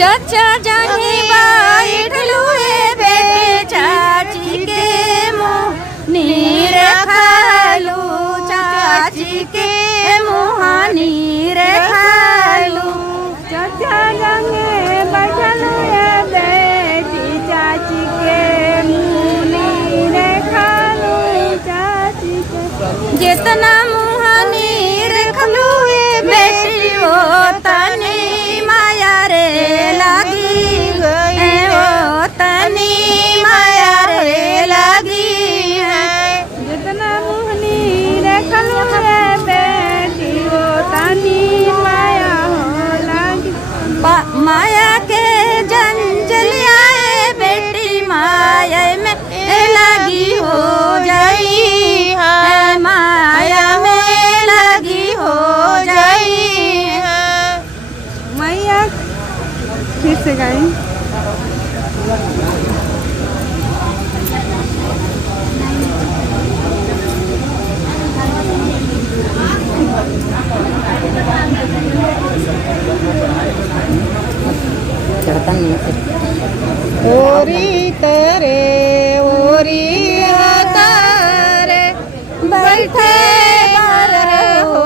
चाचा जाने बैठलू है बेटे चाची के मुँह नीर खालू चाची के मुँह नीर खालू। चाचा जाने बैठलू है बेटी चाची के मुँह नीर खालू चाची के। जितना मुँह नीर खालू है बेटी वो तनी माया रे लगी है, वो तनी माया रे लगी है। जितना मुँह नीर खालू है बेटी वो तनी माया हो लगी। माया के जंजल आए बेटी माया में लगी हो जाई है, माया में लगी हो जाई है। मैया फिर से गाई। ओरी तेरे ओरी तारे बैठे बार हो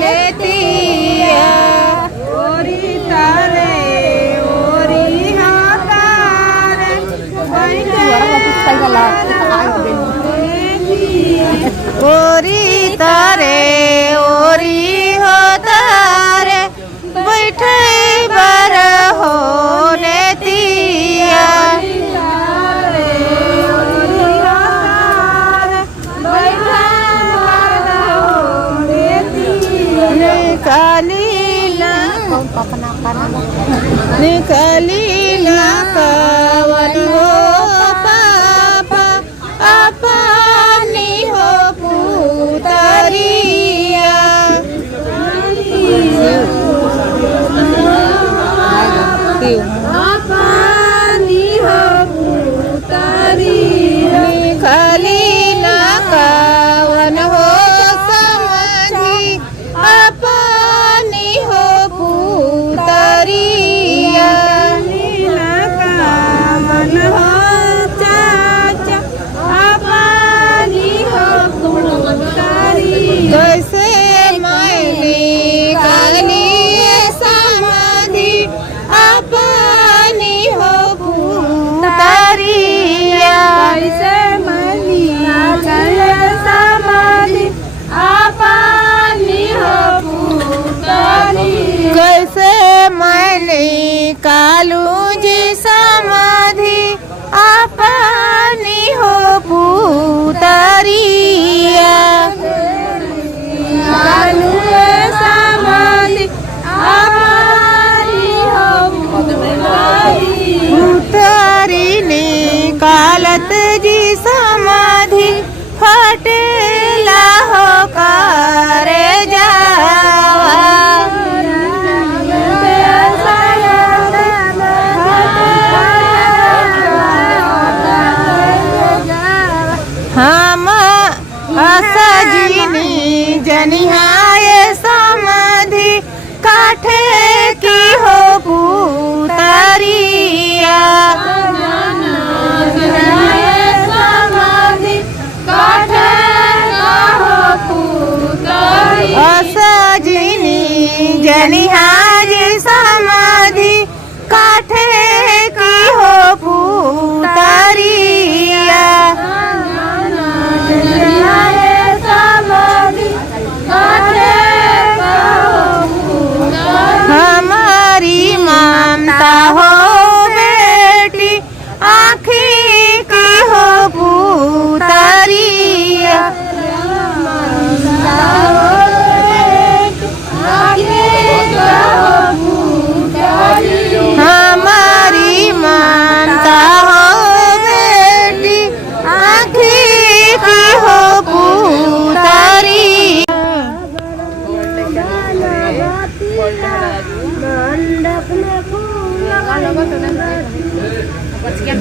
लेतिया। ओरी तारे ओरी तारे ओरी तारे ओरी हो तारे बैठे बार हो लेतिया। निकालीला कावन हो पापा अपनी हो पुतरिया। अपनी हो पुतरिया। निकालीला कावन हो समझी अपनी हो पुतरिया। नीला कावन हो चाचा अपनी हो पुतरिया। कैसे मैली काली समाधि अपनी हो पुतरिया। कैसे मैली काली समाधि अपनी हो पुतरिया। कैसे मैंने कालू जी समाधि अपनी हो पुतरिया। कालू समाधि अपनी हो पुतरी ने कालत जी समाधि फटेला हो करे जावा। हम असजनी जनिहाय समाधि काठे की हो पुतरिया। असजनी जनिहाय समाधि काठे की हो पुतरिया। हमारी ममता हो बेटी आँखी की हो पुतरिया। हमारी ममता हो बेटी आँखी की हो पुतरिया।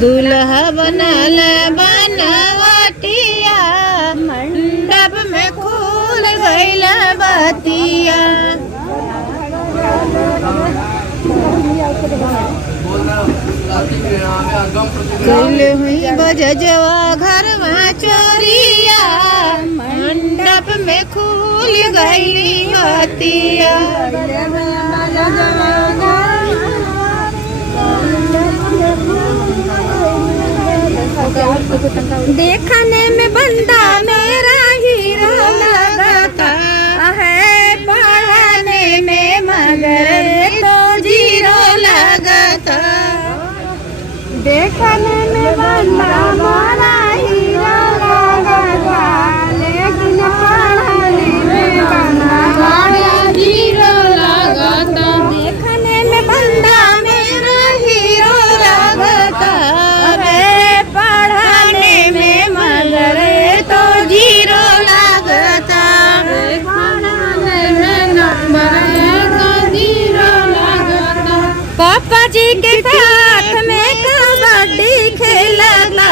दूल्हा बनल बनवटिया मंडप में खुल गइल बतिया। कैले हुई बजजवा घर में चोरिया मंडप में खुल गई हतिया देखने में बंदा मेरा हीरो लगता है पढ़ने में मगर तो जीरो लगता देखने में बंदा हमारा हीरो लगता लेकिन पढ़ने में बंदा हीरो लगता देखने में बंदा मेरा हीरो लगता है पढ़ने में मगर तो जीरो लगता पढ़ने में नंबर तो जीरो लगता पापा जी के साथ में कबड्डी खेलता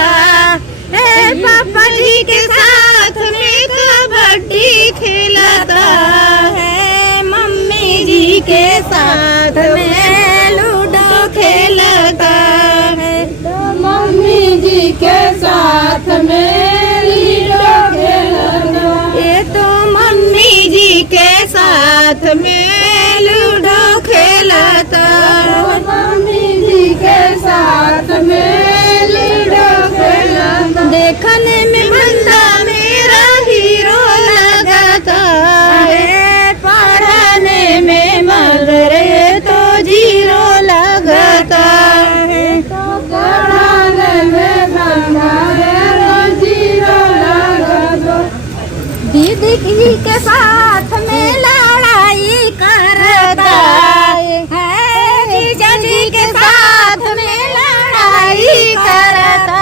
है पापा जी के साथ में कबड्डी खेलता है मम्मी जी के साथ में लूडो खेलता है मम्मी जी के साथ में लूडो खेलता ये तो मम्मी जी के साथ में लूडो खेलता मम्मी जी के साथ में लूडो खेलता देखने में बंदा मेरा हीरो लगता है पढ़ने में मगर तो जीरो लगता है पढ़ने में बंदा मेरा जीरो लगता दीदी के साथ में लड़ाई करता है जीजा जी के साथ में लड़ाई करता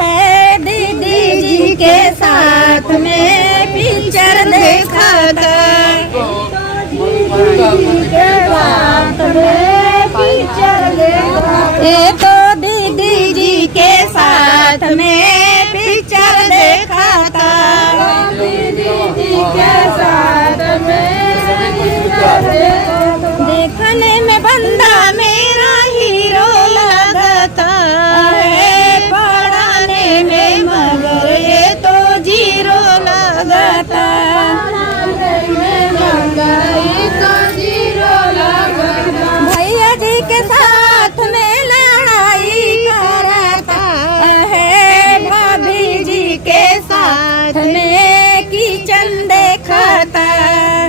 है दीदी जी के साथ में पिक्चर देखता ये तो दीदी जी के साथ में पिक्चर देखता दीदी जी के साथ में देखने में बंदा मेरा हीरो लगता है पढ़ने में मगर ये तो जीरो लगता भैया जी के साथ में लड़ाई करता है भाभी जी के साथ में किचन देखता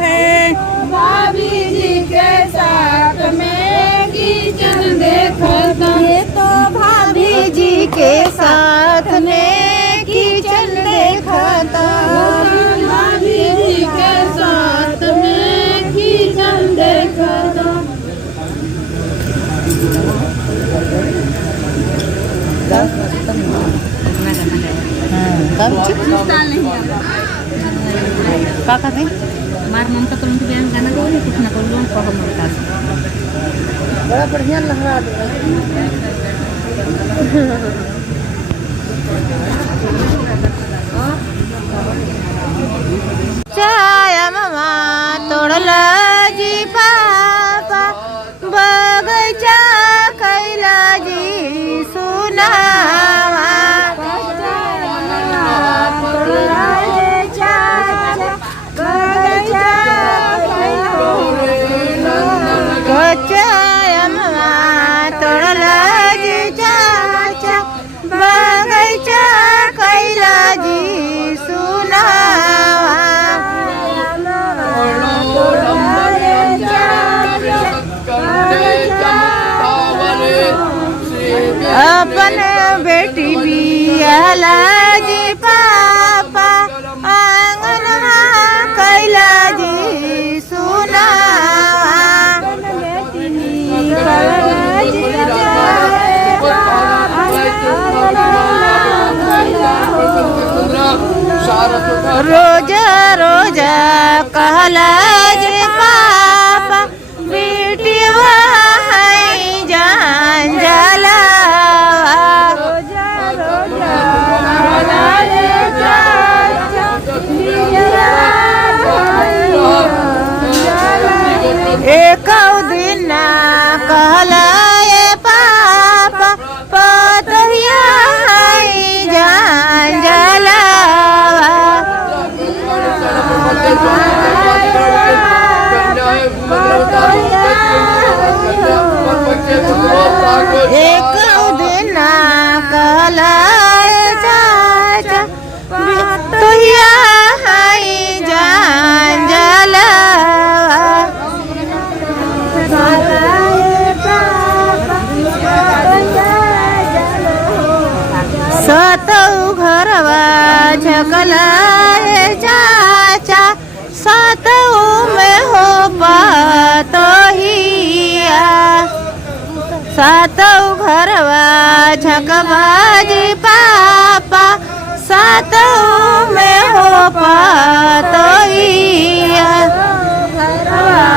है भाभी जी के साथ में किचन देखता ये तो भाभी जी के साथ में किचन देखता भाभी जी के साथ में किचन देखता मार ममता तुम तो बयान गाना को कुछ ना कर लो को हम बता बड़ा बढ़िया लहरा चाया मामा तोड़ला जी पापा बगैचा कैला जी सुनावा बगैचा कैला जी सुनावा अपन बेटी बियाला जी पापा आंगन कैला जी सुनावा रोजा रोजा कहला जी पापा बेटी वही जान जाला एक दिन कहला घरवा झकलाए चाचा सातऊ में हो पातोहिया सातऊ घरवा झकबाजी पापा सातऊ में हो पातोहिया घरवा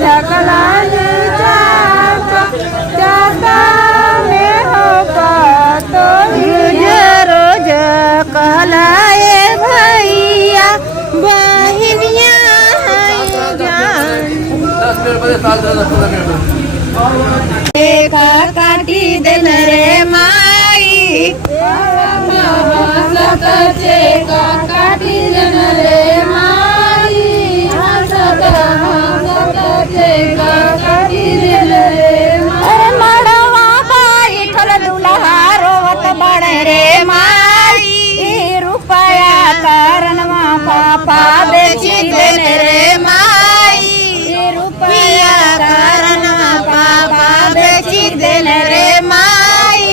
झकलाए चाचा चाचा में हो पातोहिया रोज कहलाए भैया बहिनिया का काटी देन रे माई का काटी देन रे माई का काटी देन रे अरे मड़वा बाई ठल दुल्हा रोवत बड़े रे माई रुपया कारणवा पापा बेची देन रे माई रुपया कारणवा पापा बेची देन रे माई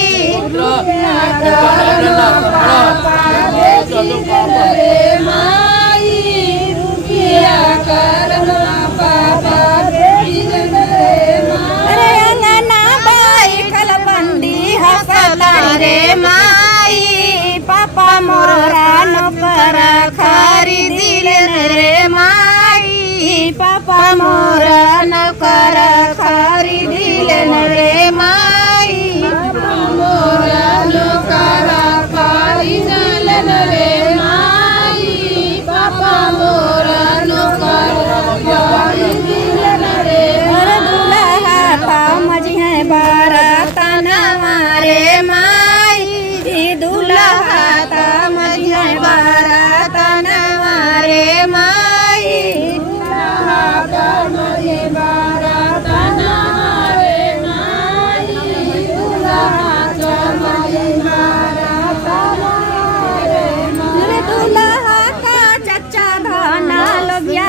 रुपया कारणवा पापा बेची देन रे माई रुपया